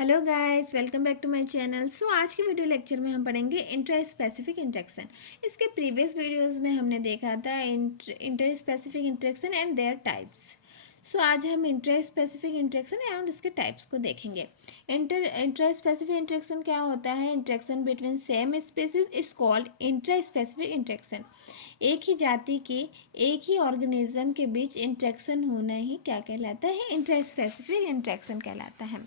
Hello guys, welcome back to my channel. आज के video lecture में हम पढ़ेंगे इंटर स्पेसिफिक इंटरेक्शन। इसके प्रीवियस वीडियोस में हमने देखा था inter specific interaction and their types. आज हम इंटर स्पेसिफिक इंटरेक्शन एंड उसके टाइप्स को देखेंगे। इंटर स्पेसिफिक इंटरेक्शन क्या होता है? Interaction between same species is called inter specific interaction. एक ही जाति के एक ही ऑर्गेनिज्म के बीच इंटरेक्शन होना ही क्या कहलाता है? इंटर स्पेसिफिक इंटरेक्शन कहलाता है।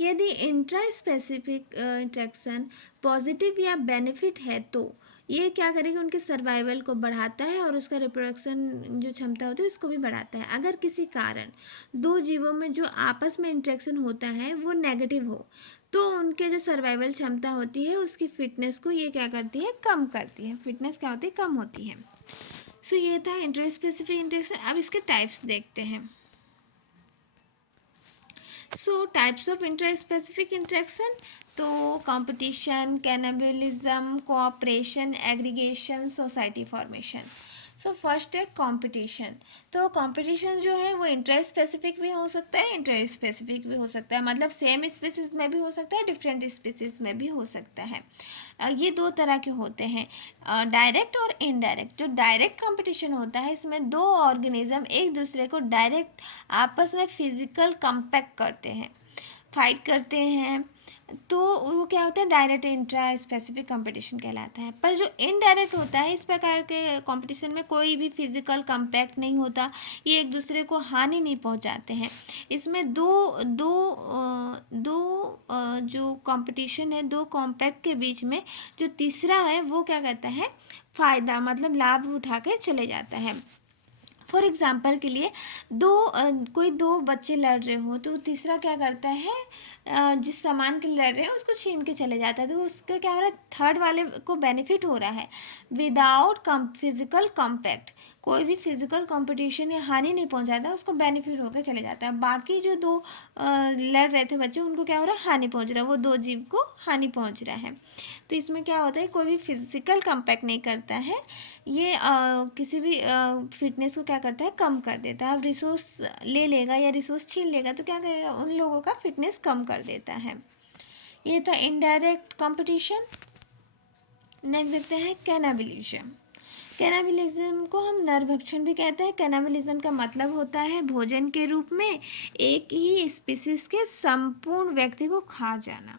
यदि इंट्रा स्पेसिफिक इंट्रैक्शन पॉजिटिव या बेनिफिट है तो ये क्या करेगा? उनके सर्वाइवल को बढ़ाता है और उसका रिप्रोडक्शन जो क्षमता होती है उसको भी बढ़ाता है। अगर किसी कारण दो जीवों में जो आपस में इंट्रैक्शन होता है वो नेगेटिव हो तो उनके जो सर्वाइवल क्षमता होती है उसकी फिटनेस को ये क्या करती है? कम करती है। फिटनेस क्या होती है? कम होती है। ये था इंटर स्पेसिफिक इंट्रैक्शन। अब इसके टाइप्स देखते हैं। Types of inter specific interaction तो competition, cannibalism, cooperation, aggregation, society formation. First है कंपटीशन। तो कंपटीशन जो है वो इंटर स्पेसिफिक भी हो सकता है, इंटर स्पेसिफिक भी हो सकता है। मतलब सेम स्पीसीज में भी हो सकता है, डिफरेंट स्पीसीज में भी हो सकता है। ये दो तरह के होते हैं, डायरेक्ट और इनडायरेक्ट। जो डायरेक्ट कंपटीशन होता है इसमें दो ऑर्गेनिज्म एक दूसरे को डायरेक्ट आपस में फिजिकल कंपैक्ट करते हैं, फाइट करते हैं, तो वो क्या होता है? डायरेक्ट इंट्रा स्पेसिफिक कंपटीशन कहलाता है। पर जो इनडायरेक्ट होता है इस प्रकार के कंपटीशन में कोई भी फिजिकल कंपैक्ट नहीं होता, ये एक दूसरे को हानि नहीं पहुंचाते हैं। इसमें दो दो दो जो कंपटीशन है, दो कॉम्पैक्ट के बीच में जो तीसरा है वो क्या करता है? फ़ायदा मतलब लाभ उठा के चले जाता है। फॉर एग्जाम्पल के लिए कोई दो बच्चे लड़ रहे हो तो तीसरा क्या करता है? जिस सामान के लड़ रहे हैं उसको छीन के चले जाता है, तो उसका क्या हो रहा है? थर्ड वाले को बेनिफिट हो रहा है। विदाउट फिजिकल कॉम्पैक्ट कोई भी फिजिकल कंपटीशन या हानि नहीं पहुंचाता, उसको बेनिफिट होकर चले जाता है। बाकी जो दो लड़ रहे थे बच्चे उनको क्या हो रहा है? हानि पहुंच रहा है, वो दो जीव को हानि पहुंच रहा है। तो इसमें क्या होता है? कोई भी फिजिकल कंपैक्ट नहीं करता है, ये किसी भी फिटनेस को क्या करता है? कम कर देता है। अब रिसोर्स ले लेगा या रिसोर्स छीन लेगा तो क्या करेगा? उन लोगों का फिटनेस कम कर देता है। ये था इनडायरेक्ट कंपटीशन। नेक्स्ट देखते हैं कैनाबिलिज्म। कैनाबिलिज्म को हम नरभक्षण भी कहते हैं। कैनाबिलिज्म का मतलब होता है भोजन के रूप में एक ही स्पीसीज के संपूर्ण व्यक्ति को खा जाना।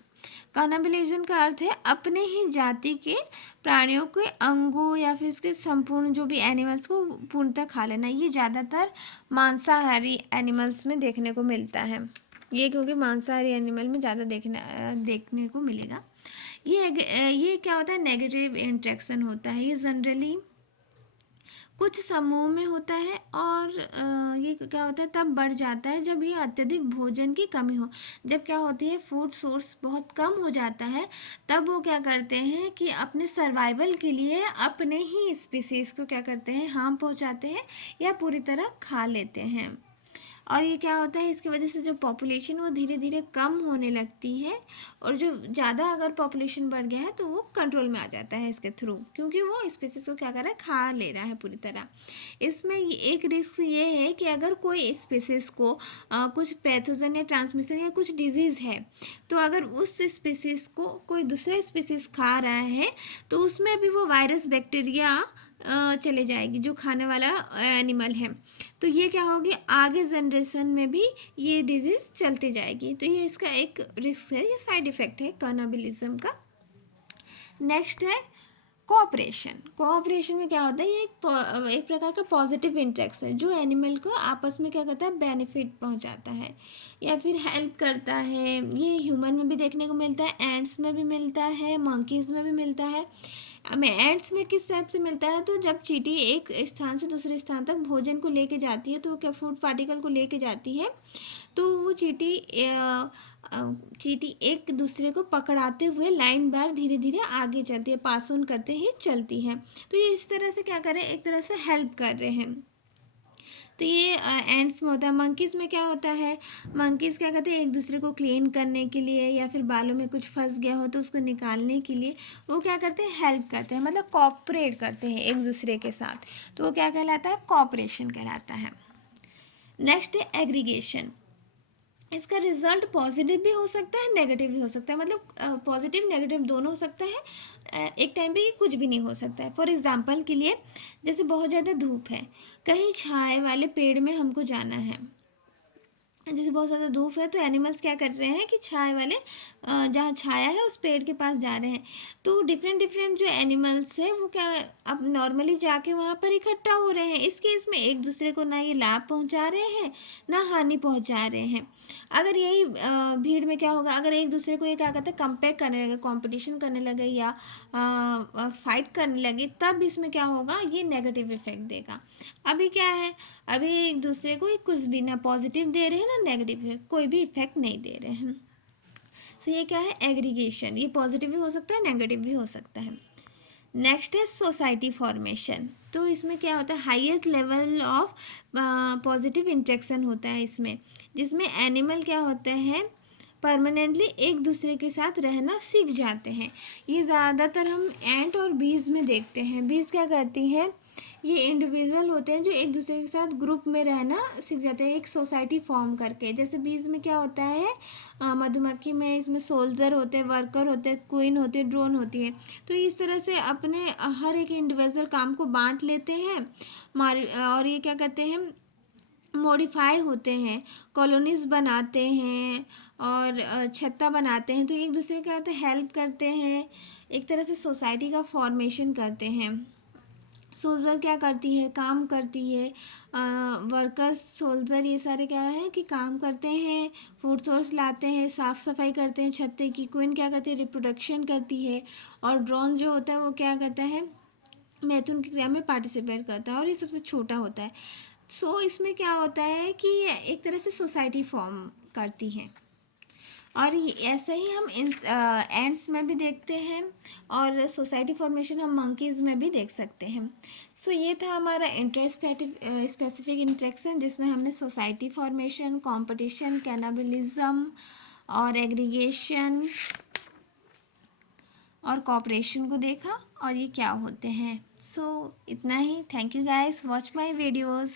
कैनाबिलिज्म का अर्थ है अपने ही जाति के प्राणियों के अंगों या फिर उसके संपूर्ण जो भी एनिमल्स को पूर्णतः खा लेना। ये ज़्यादातर मांसाहारी एनिमल्स में देखने को मिलता है। ये क्योंकि मांसाहारी एनिमल में ज़्यादा देखने को मिलेगा। ये क्या होता है? नेगेटिव इंट्रैक्शन होता है। ये जनरली कुछ समूह में होता है और ये क्या होता है? तब बढ़ जाता है जब ये अत्यधिक भोजन की कमी हो। जब क्या होती है? फूड सोर्स बहुत कम हो जाता है, तब वो क्या करते हैं कि अपने सर्वाइवल के लिए अपने ही स्पीसीज को क्या करते हैं? हार्म पहुंचाते हैं या पूरी तरह खा लेते हैं। और ये क्या होता है? इसकी वजह से जो पॉपुलेशन वो धीरे धीरे कम होने लगती है, और जो ज़्यादा अगर पॉपुलेशन बढ़ गया है तो वो कंट्रोल में आ जाता है इसके थ्रू, क्योंकि वो स्पीसीज को क्या कर रहा है? खा ले रहा है पूरी तरह। इसमें एक रिस्क ये है कि अगर कोई स्पीसीज को कुछ पैथोजन या ट्रांसमिशन या कुछ डिजीज़ है, तो अगर उस स्पीसीज को कोई दूसरा स्पीसीज खा रहा है तो उसमें भी वो वायरस बैक्टीरिया चले जाएगी जो खाने वाला एनिमल है। तो ये क्या होगी? आगे जनरेशन में भी ये डिजीज़ चलती जाएगी। तो ये इसका एक रिस्क है, ये साइड इफ़ेक्ट है कैनाबिलिज्म का। नेक्स्ट है कोऑपरेशन। कोऑपरेशन में क्या होता है? ये एक प्रकार का पॉजिटिव इंटरेक्शन है जो एनिमल को आपस में क्या करता है? बेनिफिट पहुंचाता है या फिर हेल्प करता है। ये ह्यूमन में भी देखने को मिलता है, एंड्स में भी मिलता है, मंकीज़ में भी मिलता है। हमें एंड्स में किस टाइप से मिलता है? तो जब चींटी एक स्थान से दूसरे स्थान तक भोजन को लेके जाती है, तो वो क्या फूड पार्टिकल को लेके जाती है, तो वो चींटी एक दूसरे को पकड़ाते हुए लाइन बार धीरे धीरे आगे चलती है, पास ऑन करते ही चलती है। तो ये इस तरह से क्या कर रहे हैं? एक तरह से हेल्प कर रहे हैं। तो ये एंड्स में होता है। मंकीज़ में क्या होता है? मंकीज़ क्या करते हैं? एक दूसरे को क्लीन करने के लिए या फिर बालों में कुछ फंस गया हो तो उसको निकालने के लिए वो क्या करते हैं? हेल्प करते हैं, मतलब कॉपरेट करते हैं एक दूसरे के साथ। तो वो क्या कहलाता है? कॉपरेशन कहलाता है। नेक्स्ट है एग्रीगेशन। इसका रिजल्ट पॉजिटिव भी हो सकता है, नेगेटिव भी हो सकता है, मतलब पॉजिटिव नेगेटिव दोनों हो सकता है, एक टाइम पे कुछ भी नहीं हो सकता है। फॉर एग्जांपल के लिए, जैसे बहुत ज़्यादा धूप है, कहीं छाए वाले पेड़ में हमको जाना है, जैसे बहुत ज़्यादा धूप है तो एनिमल्स क्या कर रहे हैं कि छाए वाले जहाँ छाया है उस पेड़ के पास जा रहे हैं। तो डिफरेंट डिफरेंट जो एनिमल्स है वो क्या अब नॉर्मली जाके वहाँ पर इकट्ठा हो रहे हैं। इस केस में एक दूसरे को ना ये लाभ पहुँचा रहे हैं ना हानि पहुँचा रहे हैं। अगर यही भीड़ में क्या होगा, अगर एक दूसरे को ये क्या कहते हैं कंपेयर करने लगे, कंपटीशन करने लगे या फाइट करने लगे, तब इसमें क्या होगा, ये नेगेटिव इफेक्ट देगा। अभी क्या है, अभी एक दूसरे को कुछ भी ना पॉजिटिव दे रहे हैं ना नेगेटिव, कोई भी इफेक्ट नहीं दे रहे हैं। सो ये क्या है, एग्रीगेशन, ये पॉजिटिव भी हो सकता है नेगेटिव भी हो सकता है। नेक्स्ट है सोसाइटी फॉर्मेशन। तो इसमें क्या होता है, highest level of positive interaction होता है इसमें, जिसमें एनिमल क्या होते हैं परमानेंटली एक दूसरे के साथ रहना सीख जाते हैं। ये ज़्यादातर हम एंट और बीज में देखते हैं। बीज क्या करती हैं, ये इंडिविजुअल होते हैं जो एक दूसरे के साथ ग्रुप में रहना सीख जाते हैं, एक सोसाइटी फॉर्म करके। जैसे बीज में क्या होता है, मधुमक्खी में इसमें सोल्जर होते हैं, वर्कर होते हैं, क्वीन होते हैं, ड्रोन होती है। तो इस तरह से अपने हर एक इंडिविजुअल काम को बांट लेते हैं और ये क्या कहते हैं मॉडिफाई होते हैं, कॉलोनीज बनाते हैं और छत्ता बनाते हैं। तो एक दूसरे के साथ हेल्प करते हैं, एक तरह से सोसाइटी का फॉर्मेशन करते हैं। सोल्जर क्या करती है, काम करती है, वर्कर्स सोल्जर ये सारे क्या है कि काम करते हैं, फूड सोर्स लाते हैं, साफ़ सफाई करते हैं छत्ते की। क्वीन क्या करती है, रिप्रोडक्शन करती है। और ड्रोन जो होता है वो क्या करता है, मैथुन की क्रिया में पार्टिसिपेट करता है और ये सबसे छोटा होता है। सो इसमें क्या होता है कि ये एक तरह से सोसाइटी फॉर्म करती है। और ऐसा ही हम एंड्स में भी देखते हैं और सोसाइटी फॉर्मेशन हम मंकीज़ में भी देख सकते हैं। सो ये था हमारा स्पेसिफिक इंटरेक्शन, जिसमें हमने सोसाइटी फॉर्मेशन, कंपटीशन, कैनाबलिज्म और एग्रीगेशन और कॉपरेशन को देखा और ये क्या होते हैं। सो इतना ही। Thank you guys, watch my videos.